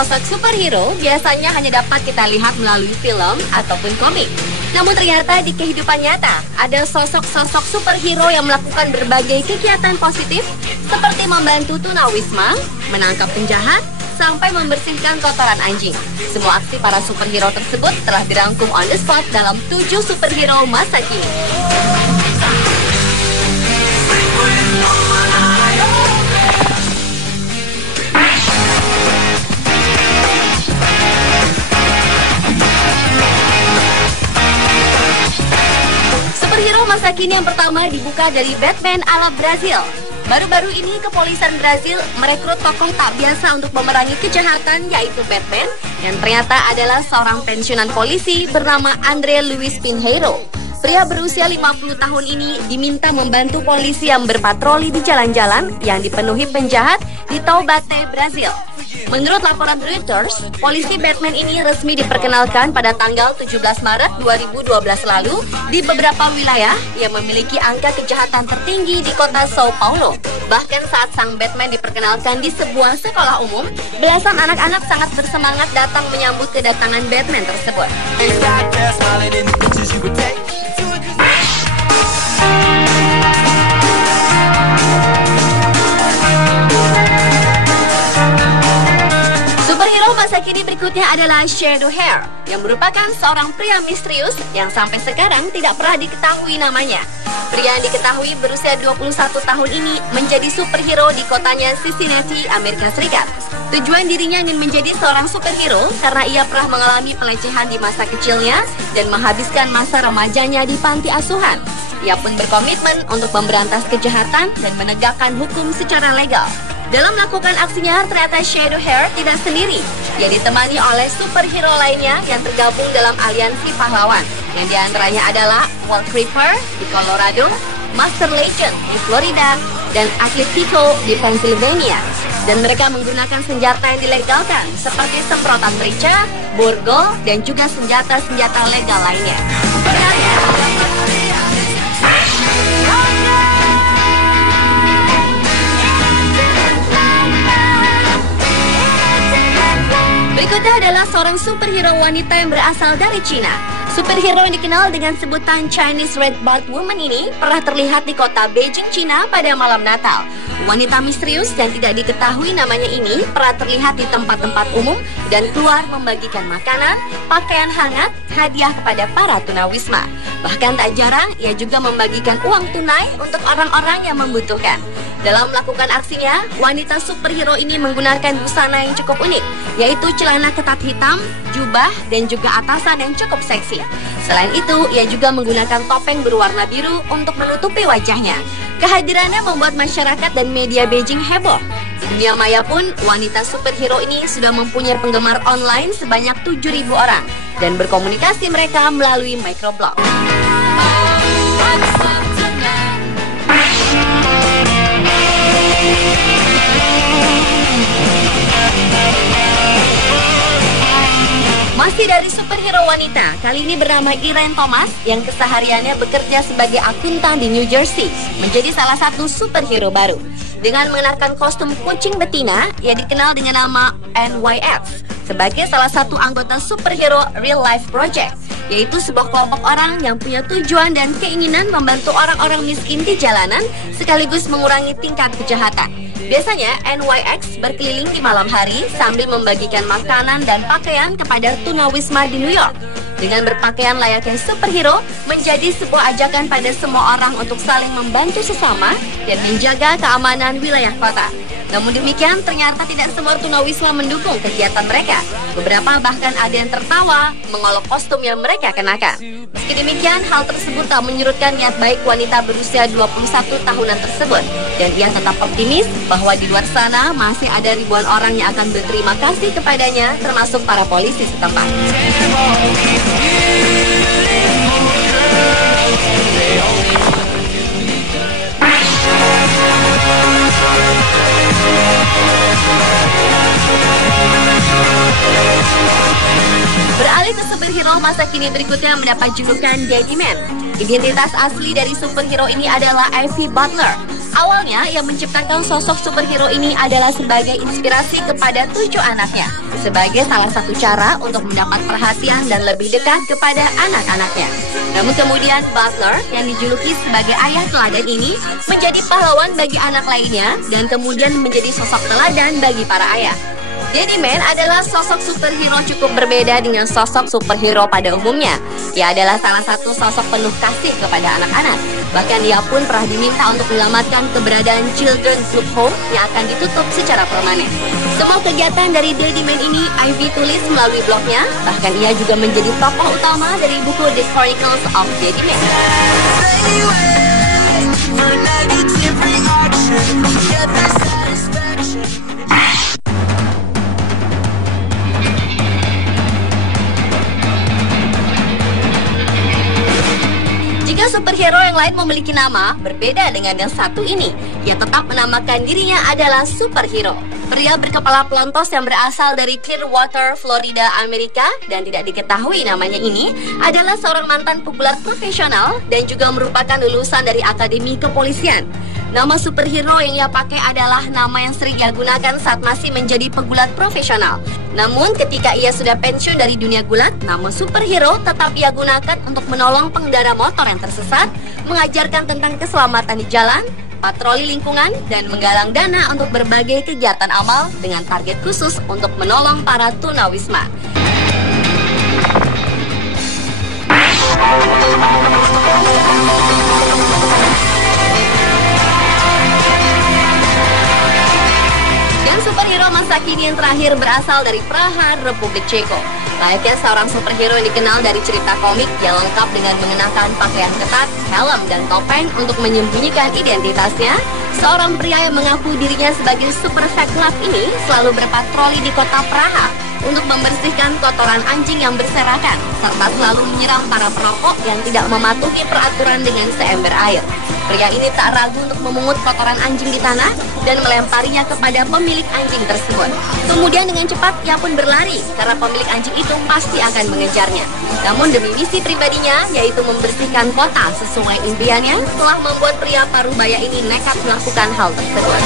sosok superhero biasanya hanya dapat kita lihat melalui film ataupun komik. Namun ternyata di kehidupan nyata, ada sosok-sosok superhero yang melakukan berbagai kegiatan positif seperti membantu tunawisma, menangkap penjahat, sampai membersihkan kotoran anjing. Semua aksi para superhero tersebut telah dirangkum on the spot dalam 7 superhero masa kini. Superhero masa kini yang pertama dibuka dari Batman ala Brazil. Baru-baru ini kepolisian Brazil merekrut tokoh tak biasa untuk memerangi kejahatan, yaitu Batman, yang ternyata adalah seorang pensiunan polisi bernama André Luiz Pinheiro. Pria berusia 50 tahun ini diminta membantu polisi yang berpatroli di jalan-jalan yang dipenuhi penjahat di Taubaté, Brazil. Menurut laporan Reuters, polisi Batman ini resmi diperkenalkan pada tanggal 17 Maret 2012 lalu di beberapa wilayah yang memiliki angka kejahatan tertinggi di kota Sao Paulo. Bahkan saat sang Batman diperkenalkan di sebuah sekolah umum, belasan anak-anak sangat bersemangat datang menyambut kedatangan Batman tersebut. Superhero masa kini berikutnya adalah Shadowhair, yang merupakan seorang pria misterius yang sampai sekarang tidak pernah diketahui namanya. Pria yang diketahui berusia 21 tahun ini menjadi superhero di kotanya Cincinnati, Amerika Serikat. Tujuan dirinya ingin menjadi seorang superhero karena ia pernah mengalami pelecehan di masa kecilnya dan menghabiskan masa remajanya di panti asuhan. Ia pun berkomitmen untuk memberantas kejahatan dan menegakkan hukum secara legal. Dalam melakukan aksinya, ternyata Shadowhair tidak sendiri. Ia ditemani oleh superhero lainnya yang tergabung dalam aliansi pahlawan, yang diantaranya adalah Wall Creeper di Colorado, Master Legend di Florida, dan Atletico di Pennsylvania. Dan mereka menggunakan senjata yang dilegalkan seperti semprotan merica, borgol, dan juga senjata-senjata legal lainnya. Berikutnya adalah seorang superhero wanita yang berasal dari Cina. Superhero yang dikenal dengan sebutan Chinese Red Bud Woman ini pernah terlihat di kota Beijing, Cina pada malam Natal. Wanita misterius yang tidak diketahui namanya ini pernah terlihat di tempat-tempat umum dan keluar membagikan makanan, pakaian hangat, hadiah kepada para tunawisma. Bahkan tak jarang ia juga membagikan uang tunai untuk orang-orang yang membutuhkan. Dalam melakukan aksinya, wanita superhero ini menggunakan busana yang cukup unik, yaitu celana ketat hitam, jubah, dan juga atasan yang cukup seksi. Selain itu, ia juga menggunakan topeng berwarna biru untuk menutupi wajahnya. Kehadirannya membuat masyarakat dan media Beijing heboh. Di dunia maya pun, wanita superhero ini sudah mempunyai penggemar online sebanyak 7.000 orang dan berkomunikasi mereka melalui microblog. Masih dari superhero wanita, kali ini bernama Irene Thomas yang kesehariannya bekerja sebagai akuntan di New Jersey, menjadi salah satu superhero baru. Dengan mengenakan kostum kucing betina, ia dikenal dengan nama NYX sebagai salah satu anggota superhero Real Life Project, yaitu sebuah kelompok orang yang punya tujuan dan keinginan membantu orang-orang miskin di jalanan sekaligus mengurangi tingkat kejahatan. Biasanya NYX berkeliling di malam hari sambil membagikan makanan dan pakaian kepada tunawisma di New York. Dengan berpakaian layaknya superhero, menjadi sebuah ajakan pada semua orang untuk saling membantu sesama dan menjaga keamanan wilayah kota. Namun demikian, ternyata tidak semua tunawisma mendukung kegiatan mereka. Beberapa bahkan ada yang tertawa mengolok kostum yang mereka kenakan. Meski demikian, hal tersebut tak menyurutkan niat baik wanita berusia 21 tahunan tersebut. Dan ia tetap optimis bahwa di luar sana masih ada ribuan orang yang akan berterima kasih kepadanya, termasuk para polisi setempat. Beralih ke superhero masa kini berikutnya mendapat julukan Daddy Man. Identitas asli dari superhero ini adalah Ivy Butler. Awalnya, ia menciptakan sosok superhero ini adalah sebagai inspirasi kepada 7 anaknya, sebagai salah satu cara untuk mendapat perhatian dan lebih dekat kepada anak-anaknya. Namun kemudian Butler yang dijuluki sebagai ayah teladan ini menjadi pahlawan bagi anak lainnya dan kemudian menjadi sosok teladan bagi para ayah. Daddy Man adalah sosok superhero cukup berbeda dengan sosok superhero pada umumnya. Ia adalah salah satu sosok penuh kasih kepada anak-anak. Bahkan ia pun pernah diminta untuk menyelamatkan keberadaan Children's Group Home yang akan ditutup secara permanen. Semua kegiatan dari Daddy Man ini Ivy tulis melalui blognya. Bahkan ia juga menjadi tokoh utama dari buku The Chronicles of Daddy Man. Jika superhero yang lain memiliki nama berbeda dengan yang satu ini, ia tetap menamakan dirinya adalah superhero. Pria berkepala pelontos yang berasal dari Clearwater, Florida, Amerika dan tidak diketahui namanya ini adalah seorang mantan pegulat profesional dan juga merupakan lulusan dari Akademi Kepolisian. Nama superhero yang ia pakai adalah nama yang sering ia gunakan saat masih menjadi pegulat profesional. Namun ketika ia sudah pensiun dari dunia gulat, nama superhero tetap ia gunakan untuk menolong pengendara motor yang tersesat, mengajarkan tentang keselamatan di jalan, patroli lingkungan, dan menggalang dana untuk berbagai kegiatan amal dengan target khusus untuk menolong para tunawisma. Dan superhero masa kini yang terakhir berasal dari Praha, Republik Ceko. Layaknya seorang superhero yang dikenal dari cerita komik yang lengkap dengan mengenakan pakaian ketat, helm, dan topeng untuk menyembunyikan identitasnya, seorang pria yang mengaku dirinya sebagai super fat lab ini selalu berpatroli di kota Praha untuk membersihkan kotoran anjing yang berserakan, serta selalu menyiram para perokok yang tidak mematuhi peraturan dengan seember air. Pria ini tak ragu untuk memungut kotoran anjing di tanah dan melemparinya kepada pemilik anjing tersebut. Kemudian dengan cepat ia pun berlari karena pemilik anjing itu pasti akan mengejarnya. Namun demi misi pribadinya, yaitu membersihkan kota sesuai impiannya, telah membuat pria parubaya ini nekat melakukan hal tersebut.